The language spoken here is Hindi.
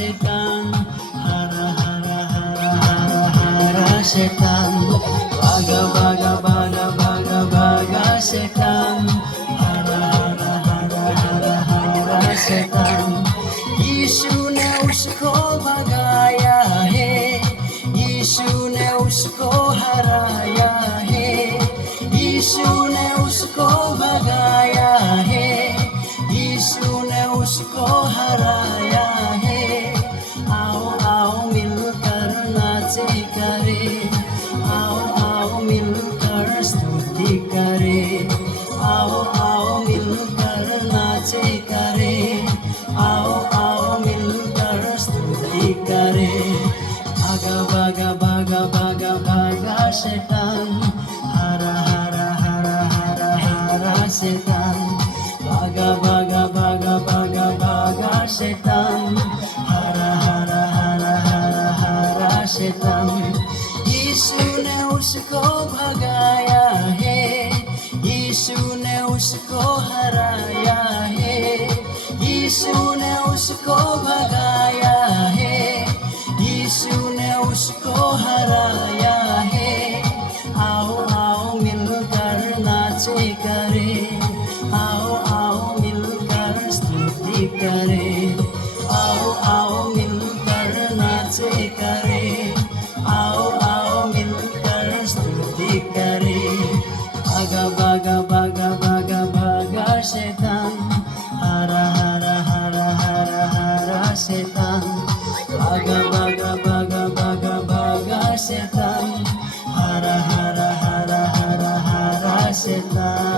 setan, hara hara hara hara hara setan, baga baga baga baga baga setan, hara hara hara hara hara setan. यीशु ने उसको भगाया है, यीशु ने उसको हराया है, यीशु ने उसको भगाया है, यीशु ने उसको हराया है। आओ आओ मिलकर नाचे करे, आओ आओ मिलकर स्तुति करे, आओ आओ मिलकर नाचे करे, आओ आओ मिलकर स्तुति करे। भागा भागा भागा भागा भागा शैतान, हरा हरा हरा हरा हरा शैतान, भागा भागा भागा भागा भागा शैतान, हरा हरा हरा हरा हरा शैतान। यीशु ने उसको भगाया है, यीशु ने उसको हराया है, यीशु ने उसको भगाया है, यीशु ने उसको हराया है। आओ आओ मिलकर नाचे करे, आओ आओ मिलकर स्तुति करे, आओ आओ मिलकर नाचे करे, आओ आओ मिलकर स्तुति करे। भागा भागा भागा भागा भागा शैतान, हरा हरा हरा हरा हरा शैतान, भागा भागा भागा भागा भागा शैतान, हरा हरा हरा हरा हरा शैतान।